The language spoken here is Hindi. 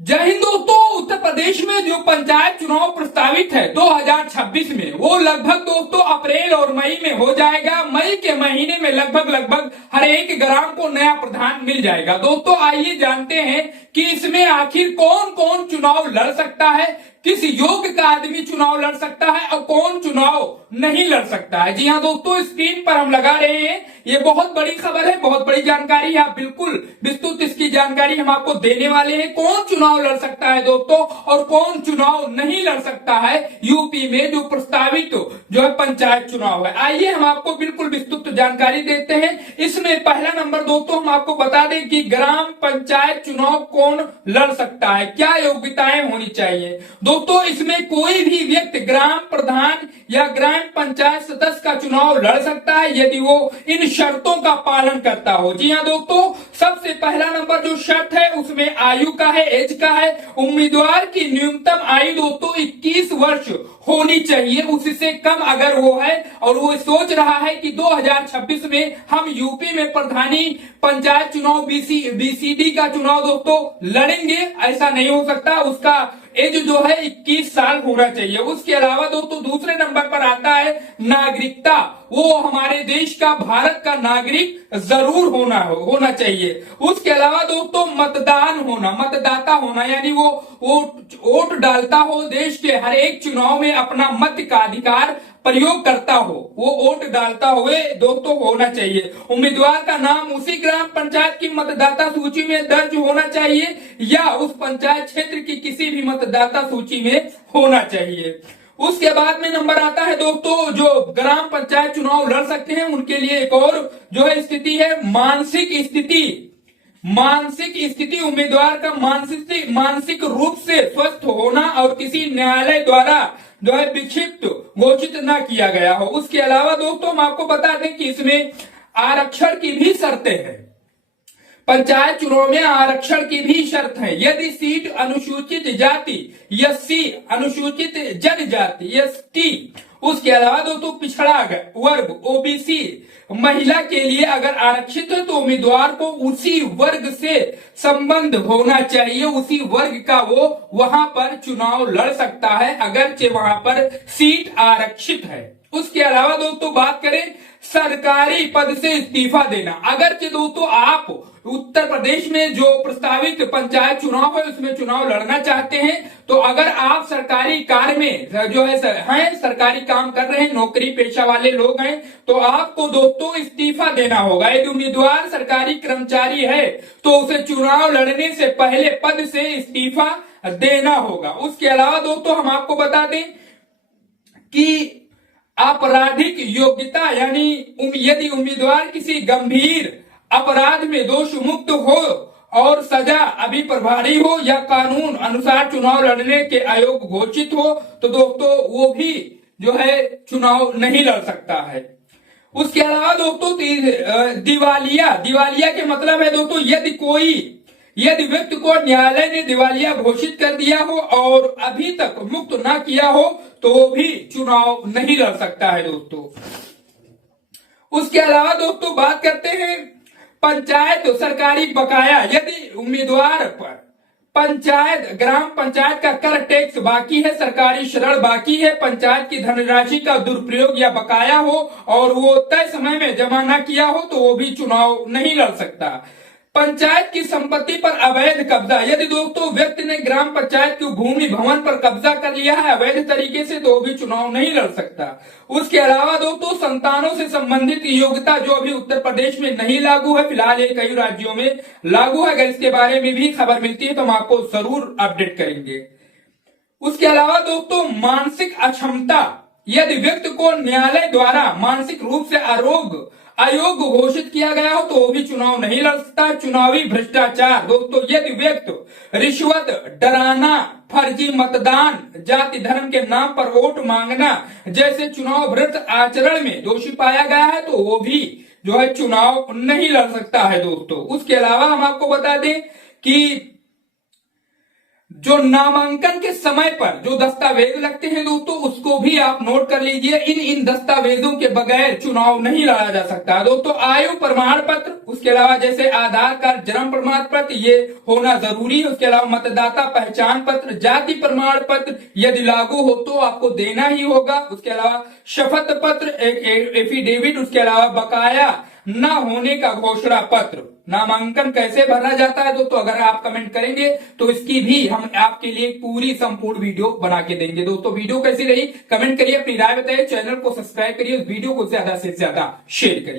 जय हिंद दोस्तों। उत्तर प्रदेश में जो पंचायत चुनाव प्रस्तावित है 2026 में, वो लगभग दोस्तों अप्रैल और मई में हो जाएगा। मई के महीने में लगभग हर एक ग्राम को नया प्रधान मिल जाएगा। दोस्तों आइए जानते हैं कि इसमें आखिर कौन कौन चुनाव लड़ सकता है, किस योग्य का आदमी चुनाव लड़ सकता है और कौन चुनाव नहीं लड़ सकता है। जी हाँ दोस्तों, स्क्रीन पर हम लगा रहे हैं। ये बहुत बड़ी खबर है, बहुत बड़ी जानकारी है। बिल्कुल विस्तृत इसकी जानकारी हम आपको देने वाले हैं। कौन चुनाव लड़ सकता है दोस्तों और कौन चुनाव नहीं लड़ सकता है यूपी में जो प्रस्तावित जो है पंचायत चुनाव है। आइए हम आपको बिल्कुल विस्तृत जानकारी देते हैं। इसमें पहला नंबर दोस्तों हम आपको बता दें कि ग्राम पंचायत चुनाव कौन लड़ सकता है, क्या योग्यताएं होनी चाहिए। दोस्तों इसमें कोई भी व्यक्ति ग्राम प्रधान या ग्राम पंचायत सदस्य का चुनाव लड़ सकता है यदि वो इन शर्तों का पालन करता हो। जी हाँ दोस्तों, सबसे पहला नंबर जो शर्त है उसमें आयु का है, एज का है। उम्मीदवार की न्यूनतम आयु दोस्तों 21 वर्ष होनी चाहिए। उससे कम अगर वो है और वो सोच रहा है कि 2026 में हम यूपी में प्रधानी पंचायत चुनाव बीसीडी का चुनाव दोस्तों लड़ेंगे, ऐसा नहीं हो सकता। उसका एज जो है 21 साल होना चाहिए। उसके अलावा दोस्तों दूसरे नंबर पर आता है नागरिकता। वो हमारे देश का, भारत का नागरिक जरूर होना चाहिए। उसके अलावा दोस्तों मतदान होना, मतदाता होना, यानी वो वोट डालता हो, देश के हर एक चुनाव में अपना मत का अधिकार प्रयोग करता हो, वो वोट डालता हुए दोस्तों होना चाहिए। उम्मीदवार का नाम उसी ग्राम पंचायत की मतदाता सूची में दर्ज होना चाहिए या उस पंचायत क्षेत्र की किसी भी मतदाता सूची में होना चाहिए। उसके बाद में नंबर आता है दोस्तों जो ग्राम पंचायत चुनाव लड़ सकते हैं उनके लिए एक और जो है स्थिति है मानसिक स्थिति। मानसिक स्थिति उम्मीदवार का मानसिक रूप से स्वस्थ होना और किसी न्यायालय द्वारा जो है विक्षिप्त घोषित न किया गया हो। उसके अलावा दोस्तों हम आपको बता दें कि इसमें आरक्षण की भी शर्तें हैं। पंचायत चुनाव में आरक्षण की भी शर्त है। यदि सीट अनुसूचित जाति एससी, अनुसूचित जनजाति एसटी, उसके अलावा दोस्तों पिछड़ा वर्ग ओबीसी, महिला के लिए अगर आरक्षित है तो उम्मीदवार को उसी वर्ग से संबंध होना चाहिए, उसी वर्ग का वो वहां पर चुनाव लड़ सकता है अगरचे वहां पर सीट आरक्षित है। उसके अलावा दोस्तों बात करें सरकारी पद से इस्तीफा देना। अगरचे दोस्तों आप उत्तर प्रदेश में जो प्रस्तावित पंचायत चुनाव है उसमें चुनाव लड़ना चाहते हैं, तो अगर आप सरकारी कार्य में जो है सरकारी काम कर रहे हैं, नौकरी पेशा वाले लोग हैं, तो आपको दोस्तों इस्तीफा देना होगा। यदि उम्मीदवार सरकारी कर्मचारी है तो उसे चुनाव लड़ने से पहले पद से इस्तीफा देना होगा। उसके अलावा दोस्तों हम आपको बता दें कि आपराधिक योग्यता, यानी यदि उम्मीदवार किसी गंभीर अपराध में दोष मुक्त हो और सजा अभी प्रभावी हो या कानून अनुसार चुनाव लड़ने के अयोग्य घोषित हो तो दोस्तों वो भी जो है चुनाव नहीं लड़ सकता है। उसके अलावा दोस्तों दिवालिया के मतलब है दोस्तों यदि व्यक्ति को न्यायालय ने दिवालिया घोषित कर दिया हो और अभी तक मुक्त ना किया हो तो वो भी चुनाव नहीं लड़ सकता है दोस्तों। उसके अलावा दोस्तों बात करते हैं पंचायत सरकारी बकाया। यदि उम्मीदवार पर ग्राम पंचायत का कर टैक्स बाकी है, सरकारी ऋण बाकी है, पंचायत की धनराशि का दुरुपयोग या बकाया हो और वो तय समय में जमा न किया हो तो वो भी चुनाव नहीं लड़ सकता। पंचायत की संपत्ति पर अवैध कब्जा। यदि दोस्तों व्यक्ति ने ग्राम पंचायत की भूमि भवन पर कब्जा कर लिया है अवैध तरीके से तो वो भी चुनाव नहीं लड़ सकता। उसके अलावा दोस्तों संतानों से संबंधित योग्यता जो अभी उत्तर प्रदेश में नहीं लागू है, फिलहाल ये कई राज्यों में लागू है। अगर इसके बारे में भी खबर मिलती है तो हम आपको जरूर अपडेट करेंगे। उसके अलावा दोस्तों मानसिक अक्षमता। यदि व्यक्ति को न्यायालय द्वारा मानसिक रूप से अयोग्य घोषित किया गया हो तो वो भी चुनाव नहीं लड़ सकता। चुनावी भ्रष्टाचार दोस्तों, यदि व्यक्ति रिश्वत, डराना, फर्जी मतदान, जाति धर्म के नाम पर वोट मांगना जैसे चुनाव भ्रष्ट आचरण में दोषी पाया गया है तो वो भी जो है चुनाव नहीं लड़ सकता है दोस्तों। उसके अलावा हम आपको बता दें कि जो नामांकन के समय पर जो दस्तावेज लगते हैं दोस्तों, उसको भी आप नोट कर लीजिए। इन दस्तावेजों के बगैर चुनाव नहीं लड़ा जा सकता दोस्तों। आयु प्रमाण पत्र, उसके अलावा जैसे आधार कार्ड, जन्म प्रमाण पत्र, ये होना जरूरी है। उसके अलावा मतदाता पहचान पत्र, जाति प्रमाण पत्र यदि लागू हो तो आपको देना ही होगा। उसके अलावा शपथ पत्र, एक एफिडेविट, उसके अलावा बकाया न होने का घोषणा पत्र। नामांकन कैसे भरा जाता है दोस्तों, अगर आप कमेंट करेंगे तो इसकी भी हम आपके लिए पूरी संपूर्ण वीडियो बना के देंगे दोस्तों। वीडियो कैसी रही कमेंट करिए, अपनी राय बताइए, चैनल को सब्सक्राइब करिए, वीडियो को ज्यादा से ज्यादा शेयर करिए।